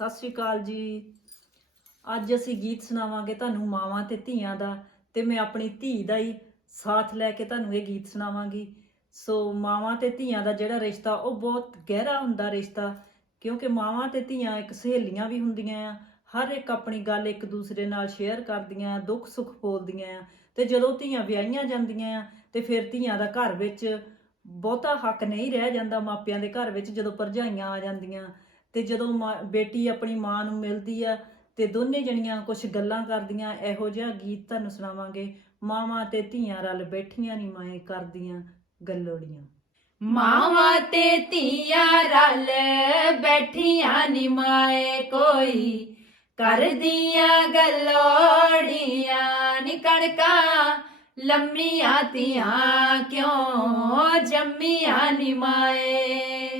ਸਤਿ ਸ਼੍ਰੀ ਅਕਾਲ ਜੀ। ਅੱਜ ਅਸੀਂ ਗੀਤ ਸੁਣਾਵਾਂਗੇ ਤੁਹਾਨੂੰ ਮਾਵਾਂ ਤੇ ਧੀਆਂ ਦਾ ਤੇ ਮੈਂ ਆਪਣੀ ਧੀ ਦਾ ਹੀ ਸਾਥ ਲੈ ਕੇ ਤੁਹਾਨੂੰ ਇਹ ਗੀਤ ਸੁਣਾਵਾਂਗੀ। ਸੋ ਮਾਵਾਂ ਤੇ ਧੀਆਂ ਦਾ ਜਿਹੜਾ ਰਿਸ਼ਤਾ, ਉਹ ਬਹੁਤ ਗਹਿਰਾ ਹੁੰਦਾ ਰਿਸ਼ਤਾ, ਕਿਉਂਕਿ ਮਾਵਾਂ ਤੇ ਧੀਆਂ ਇੱਕ ਸਹੇਲੀਆਂ ਵੀ ਹੁੰਦੀਆਂ ਆ, ਹਰ ਇੱਕ ਆਪਣੀ ਗੱਲ ਇੱਕ ਦੂਸਰੇ ਨਾਲ ਸ਼ੇਅਰ ਕਰਦੀਆਂ, ਦੁੱਖ ਸੁੱਖ ਬੋਲਦੀਆਂ ਆ, ਤੇ ਜਦੋਂ ਧੀਆਂ ਵਿਆਹੀਆਂ ਜਾਂਦੀਆਂ ਆ, ਤੇ ਫਿਰ ਧੀਆਂ ਦਾ ਘਰ ਵਿੱਚ ਬਹੁਤਾ ਹੱਕ ਨਹੀਂ ਰਹਿ ਜਾਂਦਾ ਮਾਪਿਆਂ ਦੇ ਘਰ ਵਿੱਚ ਜਦੋਂ ਭਰਜਾਈਆਂ ਆ ਜਾਂਦੀਆਂ। ਤੇ ਜਦੋਂ ਮਾਂ- ਬੇਟੀ ਆਪਣੀ ਮਾਂ ਨੂੰ ਮਿਲਦੀ ਆ ਤੇ ਦੋਨੇ ਜਣੀਆਂ ਕੁਝ ਗੱਲਾਂ ਕਰਦੀਆਂ, ਇਹੋ ਜਿਹਾ ਗੀਤ ਤੁਹਾਨੂੰ ਸੁਣਾਵਾਂਗੇ। ਮਾਵਾਂ ਤੇ ਧੀਆਂ ਰਲ ਬੈਠੀਆਂ ਨਹੀਂ ਮਾਏ ਕਰਦੀਆਂ ਗੱਲੋੜੀਆਂ। ਮਾਵਾਂ ਤੇ ਧੀਆਂ ਰਲ ਬੈਠੀਆਂ ਨੀ ਮਾਏ ਕੋਈ, ਕਰਦੀਆਂ ਗੱਲੋੜੀਆਂ ਨੀ ਕਣਕਾਂ। ਲੰਮੀਆਂ ਧੀਆਂ ਕਿਉਂ ਜੰਮੀਆਂ ਨੀ ਮਾਏ?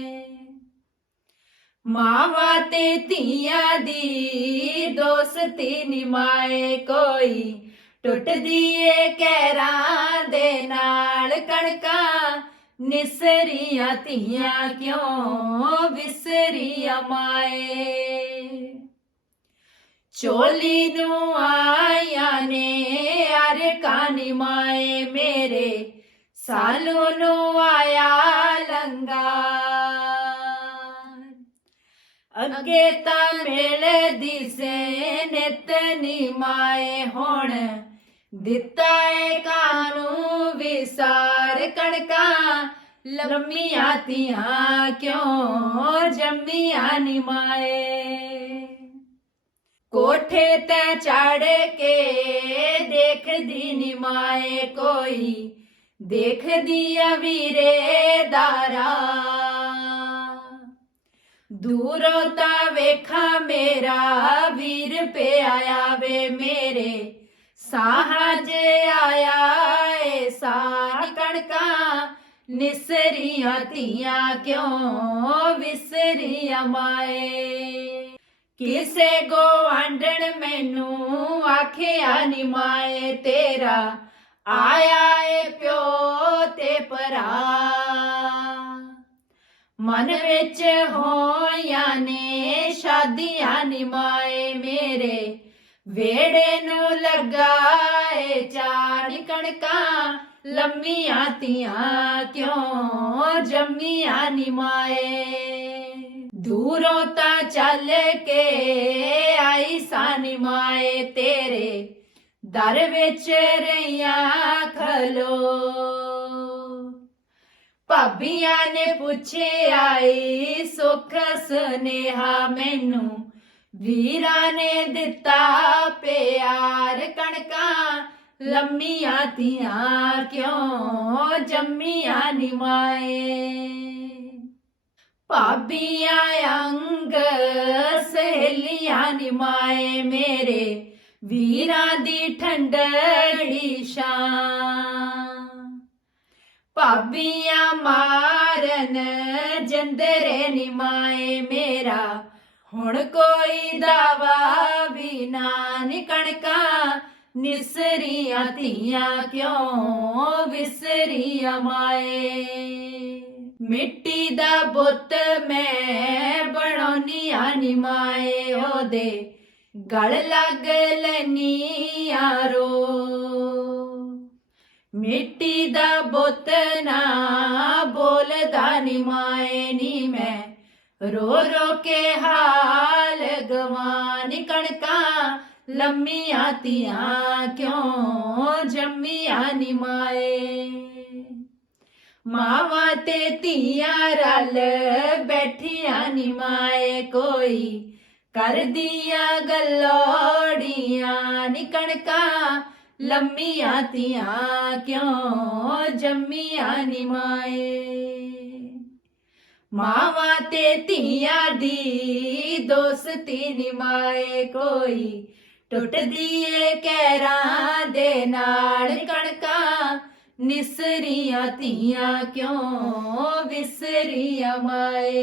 ਮਾਵਾਂ ਤੇ ਧੀਆਂ ਦੀ, ਦੋਸਤੀ ਨੀ ਮਾਏ ਕੋਈ। ਟੁੱਟਦੀ ਏ ਕਹਿਰਾਂ ਦੇ ਨਾਲ ਕਣਕਾਂ, ਨਿਸਰੀਆਂ ਧੀਆਂ ਕਿਉਂ ਵਿਸਰੀਆਂ ਮਾਏ? ਚੋਲੀ ਨੂੰ ਆਇਆ ਨੇ ਅਰ ਕਾਨੀ ਮਾਏ ਮੇਰੇ, ਸਾਲੋਂ ਨੂੰ ਆਇਆ ਲੰਗਾ। ਅੱਗੇ ਤਾਂ ਮਿਲਦੀ ਸੇ ਨਿਤ ਨੀ ਮਾਏ ਹੁਣ। ਦਿੱਤਾ ਏ ਕਾਨੂੰ ਵਿਸਾਰ ਕਣਕਾਂ? ਲੰਮੀਆਂ ਤੀਆਂ ਕਿਉਂ ਜੰਮੀਆਂ ਨੀ ਮਾਏ? ਕੋਠੇ ਤੇ ਚੜ ਕੇ ਦੇਖਦੀ ਨੀ ਮਾਏ ਕੋਈ। ਦੇਖਦੀ ਆ ਵੀਰੇ ਦਾਰਾ। ਦੂਰੋਂ ਤਾਂ ਵੇਖਾਂ ਮੇਰਾ ਵੀਰ ਪਿਆ ਵੇ ਮੇਰੇ। ਸਾਹਜ ਆਇਆ ਏ ਸਾਹ ਕਣਕਾਂ, ਨਿਸਰੀਆਂ ਧੀਆਂ ਕਿਉਂ ਵਿਸਰੀਆਂ ਮਾਏ? ਕਿਸੇ ਗੋਵਾਂਢਣ ਮੈਨੂੰ ਆਖਿਆ ਨੀ ਮਾਏ ਤੇਰਾ। ਆਇਆ ਮਨ ਵਿੱਚ ਹੋਈਆਂ ਨੇ, ਸ਼ਾਦੀਆਂ ਨਿਮਾਏ ਮੇਰੇ। ਵੇੜੇ ਨੂੰ ਲਗਾਏ ਚਾਰ ਕਣਕਾਂ, ਲੰਮੀਆਂ ਧੀਆਂ ਕਿਉਂ ਜੰਮੀਆਂ ਨਿਮਾਏ ਦੂਰੋਂ ਤਾਂ ਚੱਲ ਕੇ ਆਈ ਸਾਨੀ ਮਾਏ ਤੇਰੇ। ਦਰ ਵਿੱਚ ਰਈਆਂ ਖਲੋ। ਭਾਬੀਆਂ ਨੇ ਪੁੱਛਿਆ ਈ ਸੁੱਖ ਸੁਨੇਹਾ ਮੈਨੂੰ? ਵੀਰਾਂ ਨੇ ਦਿੱਤਾ ਪਿਆਰ ਕਣਕਾਂ, ਲੰਮੀਆਂ ਧੀਆਂ ਕਿਉਂ ਜੰਮੀਆਂ ਨਿਮਾਏ ਭਾਬੀਆਂ ਅੰਗ ਸਹੇਲੀਆਂ ਨਿਮਾਏ ਮੇਰੇ, ਵੀਰਾਂ ਦੀ ਠੰਡੜੀ ਸ਼ਾਂ ਭਾਬੀਆਂ ਮਾਰਨ ਜੰਦਰੇ ਨਿਮਾਏ ਮੇਰਾ। ਹੁਣ ਕੋਈ ਦਾਵਾ ਵੀ ਨਾ ਨਿਕਣਕਾ ਨਿਸਰੀਆਂ ਧੀਆਂ ਕਿਉਂ ਵਿਸਰੀਆਂ ਮਾਏ? ਮਿੱਟੀ ਦਾ ਬੁੱਤ ਮੈਂ ਬਣਾਉਣੀਆਂ ਨਿਮਾਏ ਉਹਦੇ। ਗਲ ਲੱਗ ਲੈਨੀਆਂ ਰੋ ਮਿੱਟੀ ਦਾ ਬੁੱਤ ਨਾ ਬੋਲਦਾ ਨੀ ਮਾਏ ਨੀ ਮੈਂ। ਰੋ ਰੋ ਕੇ ਹਾਲ ਗਵਾਨੀ ਕਣਕਾਂ, ਲੰਮੀਆਂ ਧੀਆਂ ਕਿਉਂ ਜੰਮੀਆਂ ਨੀ ਮਾਏ। ਮਾਵਾਂ ਤੇ ਧੀਆਂ ਰਲ ਬੈਠੀਆਂ ਨੀ ਮਾਏ ਕੋਈ। ਕਰਦੀਆਂ ਗੱਲੋੜੀਆਂ ਨੀ ਕਣਕਾਂ ਲੰਮੀਆਂ ਧੀਆਂ ਕਿਉਂ ਜੰਮੀਆਂ ਨੀ ਮਾਏ ਮਾਵਾਂ ਤੇ ਧੀਆਂ ਦੀ ਦੋਸਤੀ ਨੀ ਮਾਏ ਕੋਈ ਟੁੱਟਦੀ ਏ ਕਹਿਰਾਂ ਦੇ ਨਾਲ ਕਣਕਾਂ ਨਿਸਰੀਆਂ ਧੀਆਂ ਕਿਉਂ ਵਿਸਰੀਆਂ ਮਾਏ